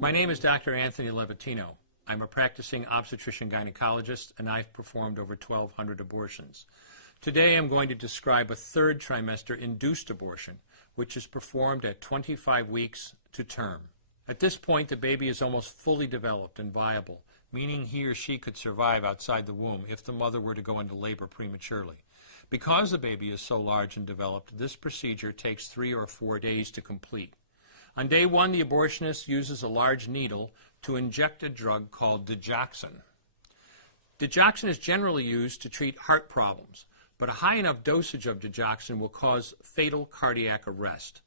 My name is Dr. Anthony Levatino. I'm a practicing obstetrician-gynecologist, and I've performed over 1,200 abortions. Today I'm going to describe a third trimester induced abortion, which is performed at 25 weeks to term. At this point, the baby is almost fully developed and viable, meaning he or she could survive outside the womb if the mother were to go into labor prematurely. Because the baby is so large and developed, this procedure takes 3 or 4 days to complete. On day 1, the abortionist uses a large needle to inject a drug called digoxin. Digoxin is generally used to treat heart problems, but a high enough dosage of digoxin will cause fatal cardiac arrest.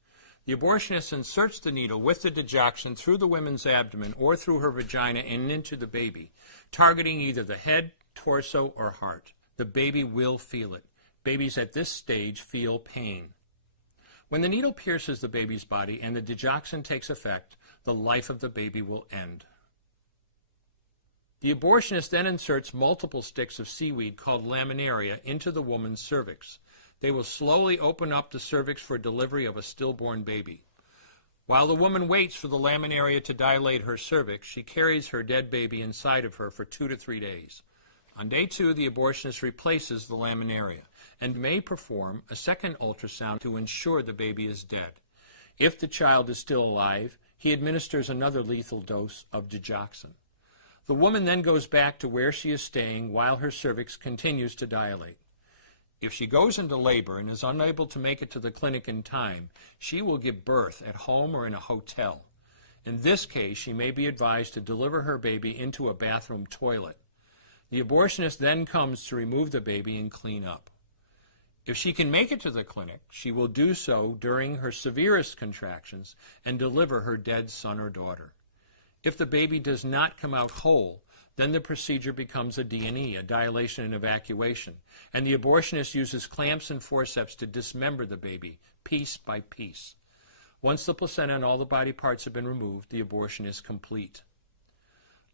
The abortionist inserts the needle with the digoxin through the woman's abdomen or through her vagina and into the baby, targeting either the head, torso, or heart. The baby will feel it. Babies at this stage feel pain. When the needle pierces the baby's body and the digoxin takes effect, the life of the baby will end. The abortionist then inserts multiple sticks of seaweed called laminaria into the woman's cervix. They will slowly open up the cervix for delivery of a stillborn baby. While the woman waits for the laminaria to dilate her cervix, she carries her dead baby inside of her for 2 to 3 days. On day 2, the abortionist replaces the laminaria and may perform a second ultrasound to ensure the baby is dead. If the child is still alive, he administers another lethal dose of digoxin. The woman then goes back to where she is staying while her cervix continues to dilate. If she goes into labor and is unable to make it to the clinic in time, she will give birth at home or in a hotel. In this case, she may be advised to deliver her baby into a bathroom toilet. The abortionist then comes to remove the baby and clean up. If she can make it to the clinic, she will do so during her severest contractions and deliver her dead son or daughter. If the baby does not come out whole, then the procedure becomes a D&E, a dilation and evacuation, and the abortionist uses clamps and forceps to dismember the baby, piece by piece. Once the placenta and all the body parts have been removed, the abortion is complete.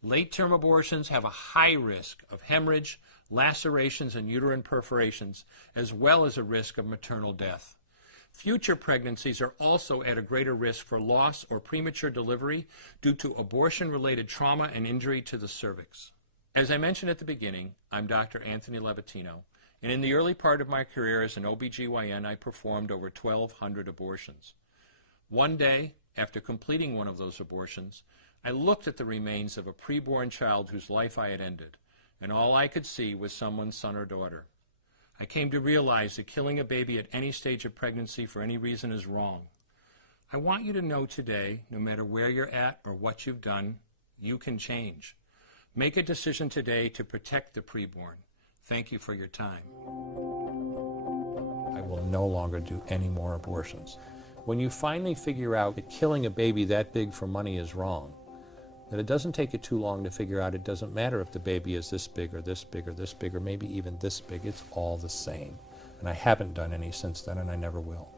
Late-term abortions have a high risk of hemorrhage, lacerations, and uterine perforations, as well as a risk of maternal death. Future pregnancies are also at a greater risk for loss or premature delivery due to abortion-related trauma and injury to the cervix. As I mentioned at the beginning, I'm Dr. Anthony Levatino, and in the early part of my career as an OBGYN, I performed over 1,200 abortions. One day, after completing one of those abortions, I looked at the remains of a preborn child whose life I had ended, and all I could see was someone's son or daughter. I came to realize that killing a baby at any stage of pregnancy for any reason is wrong. I want you to know today, no matter where you're at or what you've done, you can change. Make a decision today to protect the preborn. Thank you for your time. I will no longer do any more abortions. When you finally figure out that killing a baby that big for money is wrong, that it doesn't take you too long to figure out it doesn't matter if the baby is this big or this big or this big or maybe even this big, it's all the same. And I haven't done any since then, and I never will.